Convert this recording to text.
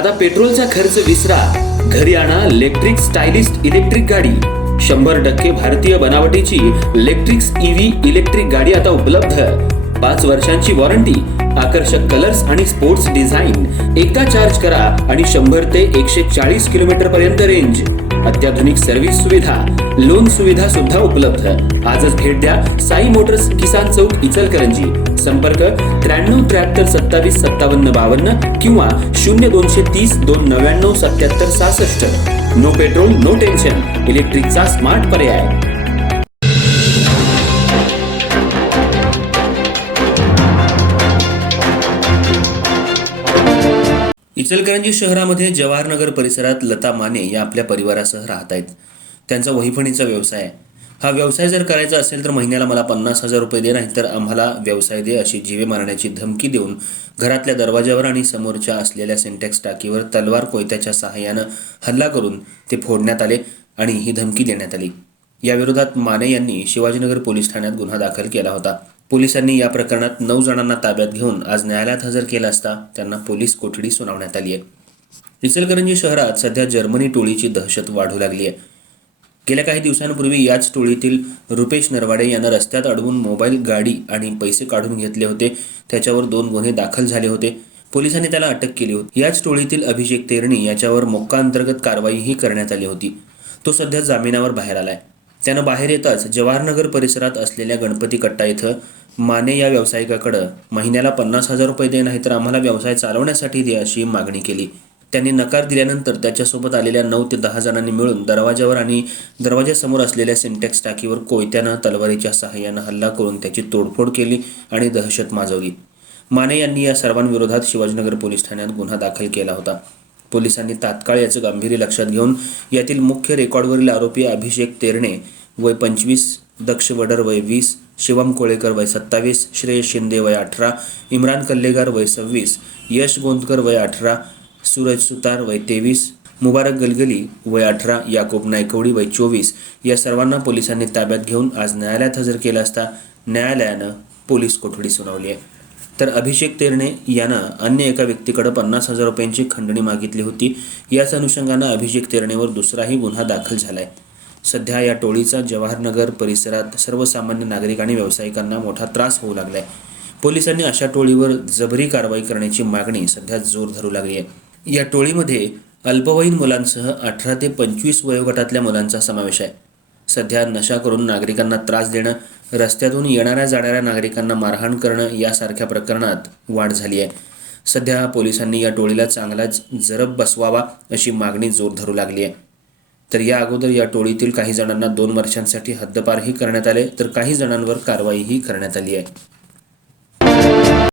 आता पेट्रोलचा खर्च विसरा, घरी आणा इलेक्ट्रिक स्टायलिस्ट इलेक्ट्रिक गाडी। 100% भारतीय बनावटीची इलेक्ट्रिक्स ईव्ही इलेक्ट्रिक गाडी आता उपलब्ध। 5 वर्षांची वॉरंटी, आकर्षक कलर्स आणि स्पोर्ट्स डिझाइन। एकदा चार्ज करा आणि 100 ते 140 किलोमीटर पर्यंत रेंज। अत्याधुनिक सर्व्हिस सुविधा, लोन सुविधा सुद्धा उपलब्ध। आजच भेट द्या साई मोटर्स, किसान चौक, इचलकरंजी। संपर्क 93 73 27 57 52 किंवा 0230 299 77 66। नो पेट्रोल नो टेन्शन, इलेक्ट्रिकचा स्मार्ट पर्याय। इचलकरंजी शहरामध्ये जवाहरनगर परिसरात लता माने या आपल्या परिवारासह राहत आहेत। त्यांचा वहीफणीचा व्यवसाय आहे। हा व्यवसाय जर करायचा असेल तर महिन्याला मला 50,000 रुपये दे, नाही तर आम्हाला व्यवसाय दे अशी जीवे मारण्याची धमकी देऊन घरातल्या दरवाजावर आणि समोरच्या असलेल्या सिंटेक्स टाकीवर तलवार कोयत्याच्या सहाय्यानं हल्ला करून ते फोडण्यात आले आणि ही धमकी देण्यात आली। या विरोधात माने यांनी शिवाजीनगर पोलीस ठाण्यात गुन्हा दाखल केला होता। पोलिसांनी या प्रकरणात 9 जणांना ताब्यात घेऊन आज न्यायालयात हजर केलं असता त्यांना पोलीस कोठडी सुनावण्यात आली आहे। इचलकरंजी शहरात सध्या जर्मनी टोळीची दहशत वाढू लागली आहे। गेल्या काही दिवसांपूर्वी याच टोळीतील रुपेश नरवाडे यांना रस्त्यात अडवून मोबाईल, गाडी आणि पैसे काढून घेतले होते। त्याच्यावर 2 गुन्हे दाखल झाले होते। पोलिसांनी त्याला अटक केली होती। याच टोळीतील अभिषेक तेरणी याच्यावर मोक्का अंतर्गत कारवाईही करण्यात आली होती। तो सध्या जामिनावर बाहेर आलाय। त्यानं बाहेर येताच जवाहरनगर परिसरात असलेल्या गणपती कट्टा इथं माने या व्यावसायिकाकडे महिन्याला 50,000 रुपये दे, नाही तर आम्हाला व्यवसाय चालवण्यासाठी दे अशी मागणी केली। त्यांनी नकार दिल्यानंतर त्याच्यासोबत आलेल्या 9 ते 10 जणांनी मिळून दरवाजावर आणि दरवाजासमोर असलेल्या सिंटेक्स टाकीवर कोयत्यानं तलवारीच्या सहाय्यानं हल्ला करून त्याची तोडफोड केली आणि दहशत माजवली। माने यांनी या सर्वांविरोधात शिवाजीनगर पोलीस ठाण्यात गुन्हा दाखल केला होता। पोलिसांनी तात्काळ याचं गांभीर्य लक्षात घेऊन यातील मुख्य रेकॉर्डवरील आरोपी अभिषेक तेरणे वय 25, दक्ष वडर वय 20, शिवम कोळेकर वय 27, श्रेयस शिंदे वय 18, इम्रान कल्लेगार वय 26, यश गोंदकर वय 18, सूरज सुतार वय 23, मुबारक गलगली वय 18, याकूब नायकवडी वय 24 या सर्वांना पोलिसांनी ताब्यात घेऊन आज न्यायालयात हजर केलं असता न्यायालयानं पोलीस कोठडी सुनावली आहे। तर अभिषेक तेरणे यानं अन्य एका व्यक्तीकडे 50,000 रुपयांची खंडणी मागितली होती। याच अनुषंगानं अभिषेक तेरणेवर दुसराही गुन्हा दाखल झालाय। सध्या या टोळीचा जवाहरनगर परिसरात सर्वसामान्य नागरिक आणि व्यावसायिकांना मोठा त्रास होऊ लागलाय। पोलिसांनी अशा टोळीवर जबरी कारवाई करण्याची मागणी सध्या जोर धरू लागली आहे। या टोळीमध्ये अल्पवयीन मुलांसह 18 ते 25 वयोगटातल्या मुलांचा समावेश आहे। सध्या नशा करून नागरिकांना त्रास देणं, रस्त्यातून येणाऱ्या जाणाऱ्या नागरिकांना मारहाण करणं यासारख्या प्रकरणात वाढ झाली आहे। सध्या पोलिसांनी या टोळीला चांगलाच जरब बसवावा अशी मागणी जोर धरू लागली आहे। तर या अगोदर या टोळीतील काही जणांना 2 वर्षांसाठी हद्दपारही करण्यात आले, तर काही जणांवर कारवाईही करण्यात आली आहे।